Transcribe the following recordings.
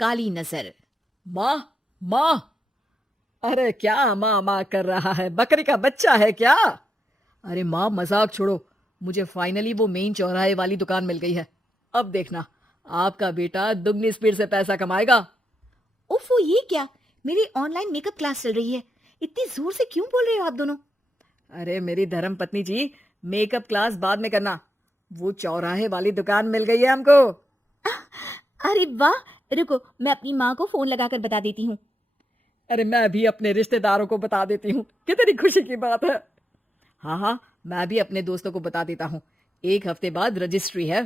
काली नजर। माँ, माँ, अरे क्या माँ माँ कर रहा है? बकरी का बच्चा है क्या? अरे माँ, मजाक छोड़ो। मुझे फाइनली वो मेन चौराहे वाली दुकान मिल गई है। अब देखना, आपका बेटा दुगनी स्पीड से पैसा कमाएगा। उफ, वो ये क्या? मेरी ऑनलाइन मेकअप क्लास चल रही है। इतनी जोर से क्यों बोल रहे हो आप दोनों? अरे मेरी धर्म पत्नी जी, मेकअप क्लास बाद में करना। वो चौराहे वाली दुकान मिल गई है हमको। अरे वाह! रुको, मैं अपनी माँ को फोन लगाकर बता देती हूँ। अरे मैं भी अपने रिश्तेदारों को बता देती हूँ, कितनी खुशी की बात है। हाँ हाँ, मैं भी अपने दोस्तों को बता देता हूँ। 1 हफ्ते बाद रजिस्ट्री है।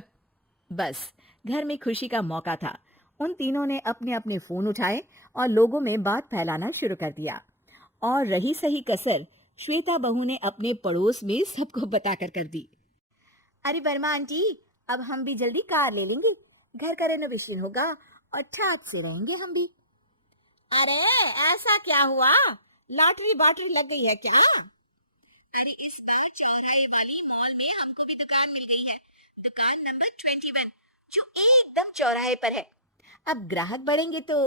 बस, घर में खुशी का मौका था। उन तीनों ने अपने अपने फोन उठाए और लोगों में बात फैलाना शुरू कर दिया। और रही सही कसर, श्वेता बहू ने अपने पड़ोस में सबको बताकर कर दी। अरे वर्मा आंटी, अब हम भी जल्दी कार ले लेंगे। घर का रेनोवेशन होगा और ठाट से रहेंगे हम भी। अरे ऐसा क्या हुआ? लॉटरी बाटरी लग गई है क्या? अरे इस बार चौराहे वाली मॉल में हमको भी दुकान मिल गई है। दुकान नंबर 21, जो एकदम चौराहे पर है। अब ग्राहक बढ़ेंगे तो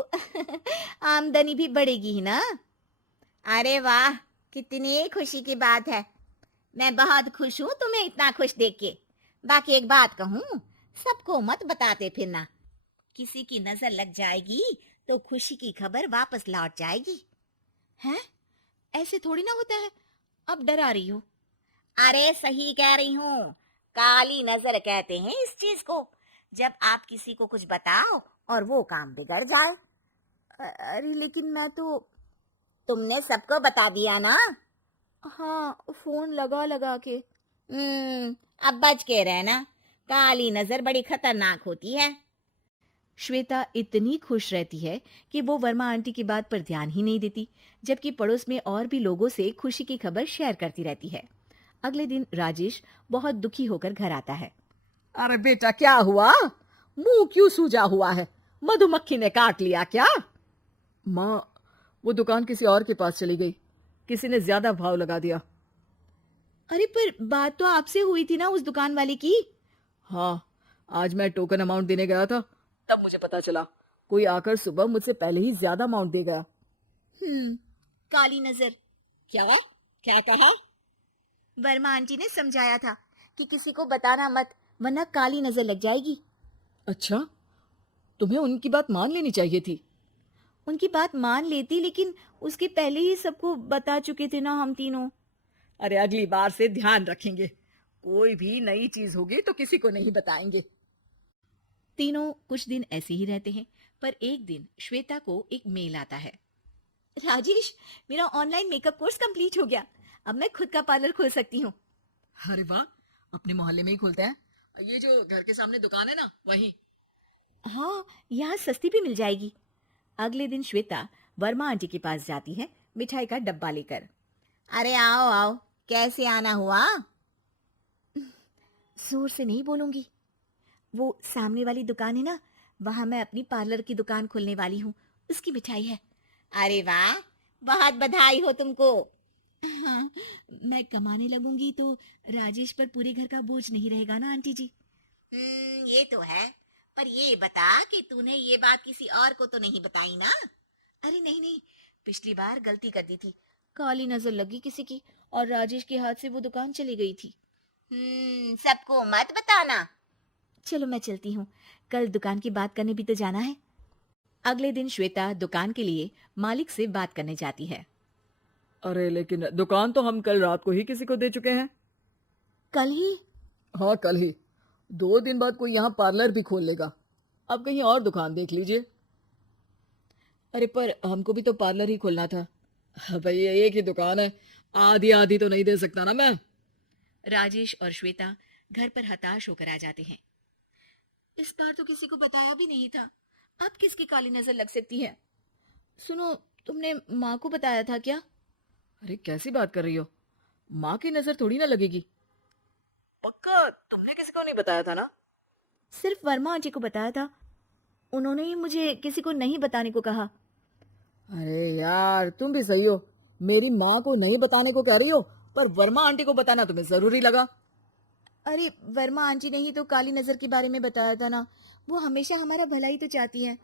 आमदनी भी बढ़ेगी ही ना। अरे वाह, कितनी खुशी की बात है। मैं बहुत खुश हूँ तुम्हें इतना खुश देख के। बाकी एक बात कहूँ, सबको मत बताते फिरना। किसी की नजर लग जाएगी तो खुशी की खबर वापस लौट जाएगी। हैं? ऐसे थोड़ी ना होता है। अब डरा रही हो? अरे सही कह रही हूँ। काली नजर कहते हैं इस चीज को, जब आप किसी को कुछ बताओ और वो काम बिगड़ जाए। अरे लेकिन मैं तो... तुमने सबको बता दिया ना? हाँ, फोन लगा लगा के। अब बच के रहना। काली नजर बड़ी खतरनाक होती है। श्वेता इतनी खुश रहती है कि वो वर्मा आंटी की बात पर ध्यान ही नहीं देती, जबकि पड़ोस में और भी लोगों से खुशी की खबर शेयर करती रहती है। अगले दिन राजेश बहुत दुखी होकर घर आता है। अरे बेटा, क्या हुआ? मुंह क्यों सूजा हुआ है? मधुमक्खी ने काट लिया क्या? माँ, वो दुकान किसी और के पास चली गई। किसी ने ज्यादा भाव लगा दिया। अरे पर बात तो आपसे हुई थी ना उस दुकान वाले की। हाँ, आज मैं टोकन अमाउंट देने गया था, तब मुझे पता चला। कोई आकर सुबह मुझसे पहले ही ज्यादा अमाउंट दे गया। काली नजर। क्या? क्या कहा? वर्मा आंटी ने समझाया था कि किसी को बताना मत, वरना काली नजर लग जाएगी। अच्छा, तुम्हें उनकी बात मान लेनी चाहिए थी। उनकी बात मान लेती, लेकिन उसके पहले ही सबको बता चुके थे ना हम तीनों। अरे अगली बार से ध्यान रखेंगे। कोई भी नई चीज होगी तो किसी को नहीं बताएंगे। तीनों कुछ दिन ऐसे ही रहते हैं, पर एक दिन श्वेता को एक मेल आता है। राजेश, मेरा ऑनलाइन मेकअप कोर्स कंप्लीट हो गया। अब मैं खुद का पार्लर खोल सकती हूँ। अरे वाह, अपने मोहल्ले में ही खोलते हैं। ये जो घर के सामने दुकान है ना, वही। हाँ, यहाँ सस्ती भी मिल जाएगी। अगले दिन श्वेता वर्मा आंटी के पास जाती है, मिठाई का डब्बा लेकर। अरे आओ आओ, कैसे आना हुआ? जोर से नहीं बोलूंगी। वो सामने वाली दुकान है ना, वहां मैं अपनी पार्लर की दुकान खोलने वाली हूँ, उसकी मिठाई है। अरे वाह, बहुत बधाई हो तुमको। हाँ, मैं कमाने लगूंगी तो राजेश पर पूरे घर का बोझ नहीं रहेगा ना आंटी जी। ये तो है। पर ये बता कि तूने ये बात किसी और को तो नहीं बताई ना? अरे नहीं नहीं, पिछली बार गलती कर दी थी। काली नजर लगी किसी की और राजेश के हाथ से वो दुकान चली गई थी। सबको मत बताना। चलो मैं चलती हूँ, कल दुकान की बात करने भी तो जाना है। अगले दिन श्वेता दुकान के लिए मालिक से बात करने जाती है। अरे लेकिन दुकान तो हम कल रात को ही किसी को दे चुके हैं। कल ही? हाँ, कल ही। 2 दिन बाद कोई यहाँ पार्लर भी खोल लेगा। अब कहीं और दुकान देख लीजिए। अरे पर हमको भी तो पार्लर ही खोलना था। भाई एक ही दुकान है, आधी आधी तो नहीं दे सकता ना मैं। राजेश और श्वेता घर पर हताश होकर आ जाते हैं। इस बार तो किसी को बताया भी नहीं था, अब किसकी काली नजर लग सकती है? सुनो, तुमने माँ को बताया था क्या? अरे कैसी बात कर रही हो? माँ की नजर थोड़ी ना लगेगी। पक्का तुमने किसी को नहीं बताया था ना? सिर्फ वर्मा आंटी को बताया था। उन्होंने ही मुझे किसी को नहीं बताने को कहा। अरे यार, तुम भी सही हो। मेरी माँ को नहीं बताने को कह रही हो, पर वर्मा आंटी को बताना तुम्हें जरूरी लगा। अरे वर्मा आंटी ने ही तो काली नजर के बारे में बताया था ना, वो हमेशा हमारा भला ही तो चाहती है।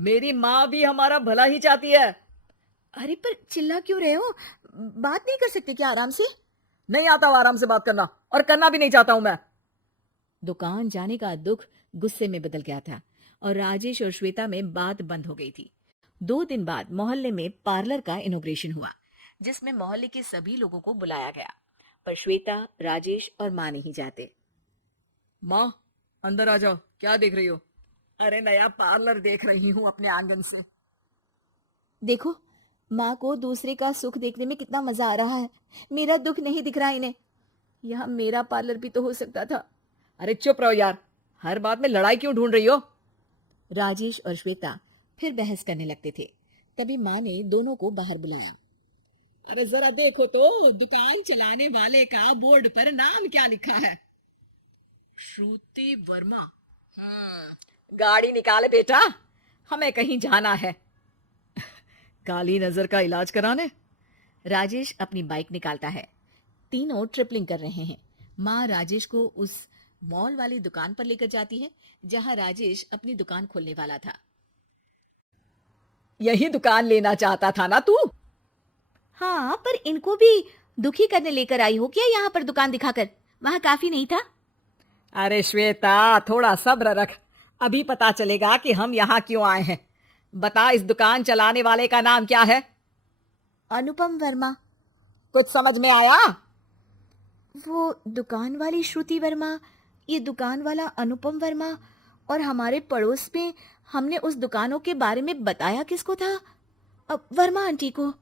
मेरी माँ भी हमारा भला ही चाहती है। अरे पर चिल्ला क्यों रहे हो? बात नहीं कर सकते क्या आराम से? नहीं आता वो आराम से बात करना, और करना भी नहीं चाहता हूं मैं। दुकान जाने का दुख गुस्से में बदल गया था और राजेश और श्वेता में बात बंद हो गई थी। 2 दिन बाद मोहल्ले में पार्लर का इनॉग्रेशन हुआ, जिसमें मोहल्ले के सभी लोगों को बुलाया गया, पर श्वेता, राजेश और माँ नहीं जाते। माँ, अंदर आ जाओ, क्या देख रही हो? अरे नया पार्लर देख रही हूँ अपने आंगन से। देखो, माँ को दूसरे का सुख देखने में कितना मजा आ रहा है। मेरा दुख नहीं दिख रहा इन्हें। यहाँ मेरा पार्लर भी तो हो सकता था। अरे चुप रहो यार, हर बात में लड़ाई क्यों ढूंढ रही हो? राजेश और श्वेता फिर बहस करने लगते थे। तभी माँ ने दोनों को बाहर बुलाया। अरे जरा देखो तो, दुकान चलाने वाले का बोर्ड पर नाम क्या लिखा है? श्रुति वर्मा। गाड़ी निकाले बेटा, हमें कहीं जाना है। काली नजर का इलाज कराने। राजेश अपनी बाइक निकालता है। तीनों ट्रिपलिंग कर रहे हैं। माँ राजेश को उस मॉल वाली दुकान पर लेकर जाती है जहां राजेश अपनी दुकान खोलने वाला था। यही दुकान लेना चाहता था ना तू? हाँ, पर इनको भी दुखी करने लेकर आई हो क्या यहाँ पर दुकान दिखाकर? वहां काफी नहीं था? अरे श्वेता, थोड़ा सब्र रख, अभी पता चलेगा कि हम यहाँ क्यों आए हैं। बता, इस दुकान चलाने वाले का नाम क्या है? अनुपम वर्मा। कुछ समझ में आया? वो दुकान वाली श्रुति वर्मा, ये दुकान वाला अनुपम वर्मा, और हमारे पड़ोस में हमने उस दुकानों के बारे में बताया किसको था? अब वर्मा आंटी को।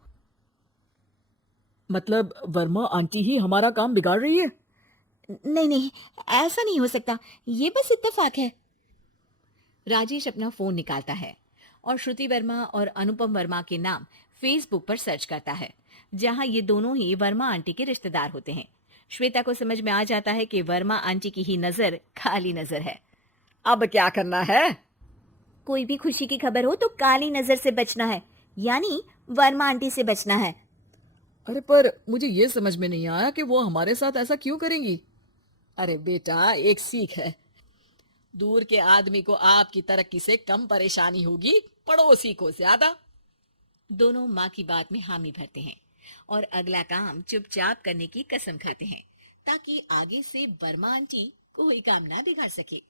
मतलब वर्मा आंटी ही हमारा काम बिगाड़ रही है? नहीं नहीं, ऐसा नहीं हो सकता, ये बस इत्तेफाक है। राजेश अपना फोन निकालता है और श्रुति वर्मा और अनुपम वर्मा के नाम फेसबुक पर सर्च करता है, जहां ये दोनों ही वर्मा आंटी के रिश्तेदार होते हैं। श्वेता को समझ में आ जाता है कि वर्मा आंटी की ही नजर काली नजर है। अब क्या करना है? कोई भी खुशी की खबर हो तो काली नजर से बचना है, यानी वर्मा आंटी से बचना है। अरे पर मुझे ये समझ में नहीं आया कि वो हमारे साथ ऐसा क्यों करेंगी। अरे बेटा, एक सीख है, दूर के आदमी को आपकी तरक्की से कम परेशानी होगी, पड़ोसी को ज्यादा। दोनों माँ की बात में हामी भरते हैं और अगला काम चुपचाप करने की कसम खाते हैं, ताकि आगे से वर्मा आंटी कोई काम ना बिगाड़ सके।